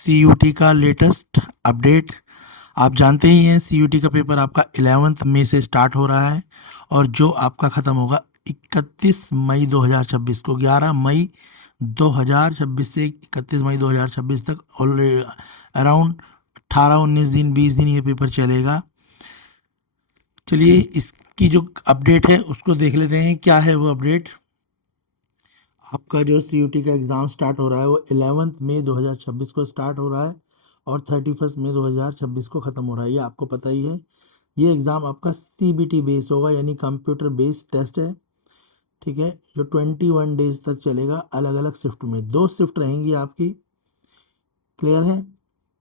CUT का latest update. आप जानते ही हैं सीयूटी का पेपर आपका 11 मई से स्टार्ट हो रहा है और जो आपका ख़त्म होगा 31 मई 2026 को। 11 मई 2026 से 31 मई 2026 तक ऑलरेडी अराउंड 18-19 दिन 20 दिन ये पेपर चलेगा। चलिए इसकी जो अपडेट है उसको देख लेते हैं, क्या है वो अपडेट। आपका जो सीयूटी का एग्ज़ाम स्टार्ट हो रहा है वो 11 मई 2026 को स्टार्ट हो रहा है और 31 मई 2026 को ख़त्म हो रहा है, ये आपको पता ही है। ये एग्ज़ाम आपका सीबीटी बेस होगा, यानी कंप्यूटर बेस्ड टेस्ट है, ठीक है, जो 21 डेज तक चलेगा। अलग अलग शिफ्ट में 2 शिफ्ट रहेंगी आपकी, क्लियर है।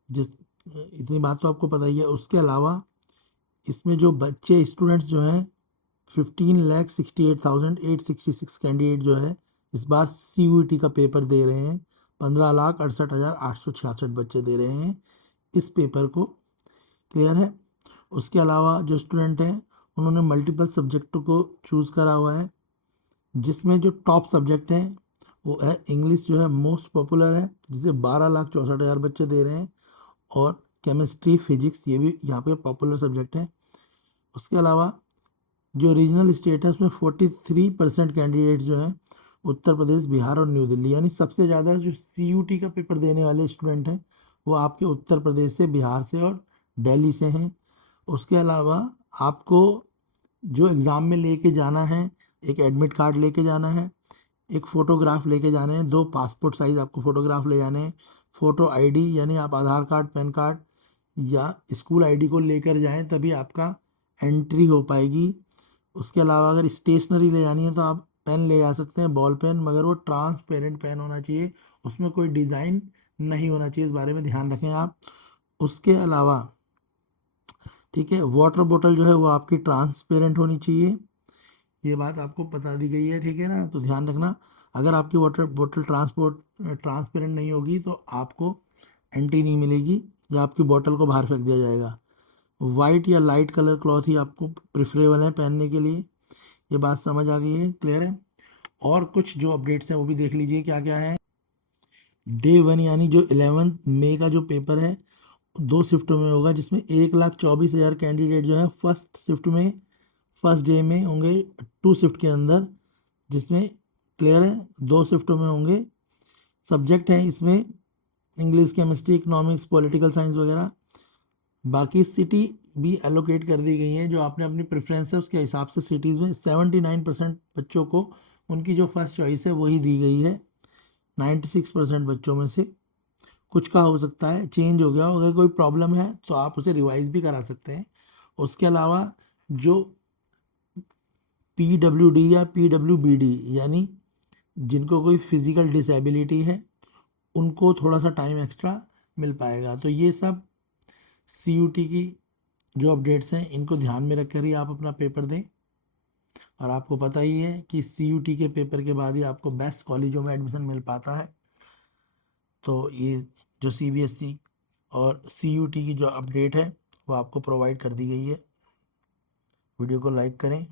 जिस इतनी बात तो आपको पता ही है। उसके अलावा इसमें जो बच्चे स्टूडेंट्स जो हैं 15,68,866 कैंडिडेट जो है इस बार सीयूईटी का पेपर दे रहे हैं। 15,68,866 बच्चे दे रहे हैं इस पेपर को, क्लियर है। उसके अलावा जो स्टूडेंट हैं उन्होंने मल्टीपल सब्जेक्ट को चूज़ करा हुआ है, जिसमें जो टॉप सब्जेक्ट हैं वो है इंग्लिश, जो है मोस्ट पॉपुलर है, जिसे 12,64,000 बच्चे दे रहे हैं। और केमिस्ट्री फिजिक्स ये भी यहाँ पे पॉपुलर सब्जेक्ट है। उसके अलावा जो रीजनल स्टेट है उसमें 43% कैंडिडेट जो हैं उत्तर प्रदेश, बिहार और न्यू दिल्ली, यानी सबसे ज़्यादा जो सीयूटी का पेपर देने वाले स्टूडेंट हैं वो आपके उत्तर प्रदेश से, बिहार से और दिल्ली से हैं। उसके अलावा आपको जो एग्ज़ाम में लेके जाना है, एक एडमिट कार्ड लेके जाना है, एक फ़ोटोग्राफ लेके जाने हैं, 2 पासपोर्ट साइज़ आपको फ़ोटोग्राफ ले जाने हैं, फ़ोटो आईडी यानी आप आधार कार्ड, पैन कार्ड या स्कूल आईडी को लेकर जाएं तभी आपका एंट्री हो पाएगी। उसके अलावा अगर स्टेशनरी ले जानी है तो आप पेन ले जा सकते हैं, बॉल पेन, मगर वो ट्रांसपेरेंट पेन होना चाहिए, उसमें कोई डिज़ाइन नहीं होना चाहिए, इस बारे में ध्यान रखें आप। उसके अलावा ठीक है, वाटर बोतल जो है वो आपकी ट्रांसपेरेंट होनी चाहिए, ये बात आपको बता दी गई है, ठीक है ना, तो ध्यान रखना। अगर आपकी वाटर बोतल ट्रांसपेरेंट नहीं होगी तो आपको एंट्री नहीं मिलेगी या आपकी बोतल को बाहर फेंक दिया जाएगा। वाइट या लाइट कलर क्लॉथ ही आपको प्रिफरेबल है पहनने के लिए, ये बात समझ आ गई है, क्लियर है। और कुछ जो अपडेट्स हैं वो भी देख लीजिए क्या क्या है। डे 1 यानी जो 11 मई का जो पेपर है 2 शिफ्टों में होगा, जिसमें 1,24,000 कैंडिडेट जो है फर्स्ट शिफ्ट में, फर्स्ट डे में होंगे 2 शिफ्ट के अंदर, जिसमें क्लियर है 2 शिफ्टों में होंगे। सब्जेक्ट हैं इसमें English, chemistry, economics, political science वगैरह। बाकी सिटी भी एलोकेट कर दी गई हैं, जो आपने अपनी प्रेफरेंस है उसके हिसाब से सिटीज़ में 79% बच्चों को उनकी जो फर्स्ट चॉइस है वही दी गई है। 96% बच्चों में से कुछ का हो सकता है चेंज हो गया हो, अगर कोई प्रॉब्लम है तो आप उसे रिवाइज भी करा सकते हैं। उसके अलावा जो PWD या PWBD यानी जिनको कोई फिजिकल डिसेबिलिटी है उनको थोड़ा सा टाइम एक्स्ट्रा मिल पाएगा। तो ये सब CUT की जो अपडेट्स हैं इनको ध्यान में रख कर ही आप अपना पेपर दें। और आपको पता ही है कि CUT के पेपर के बाद ही आपको बेस्ट कॉलेजों में एडमिशन मिल पाता है। तो ये जो CBSE और CUT की जो अपडेट है वो आपको प्रोवाइड कर दी गई है। वीडियो को लाइक करें।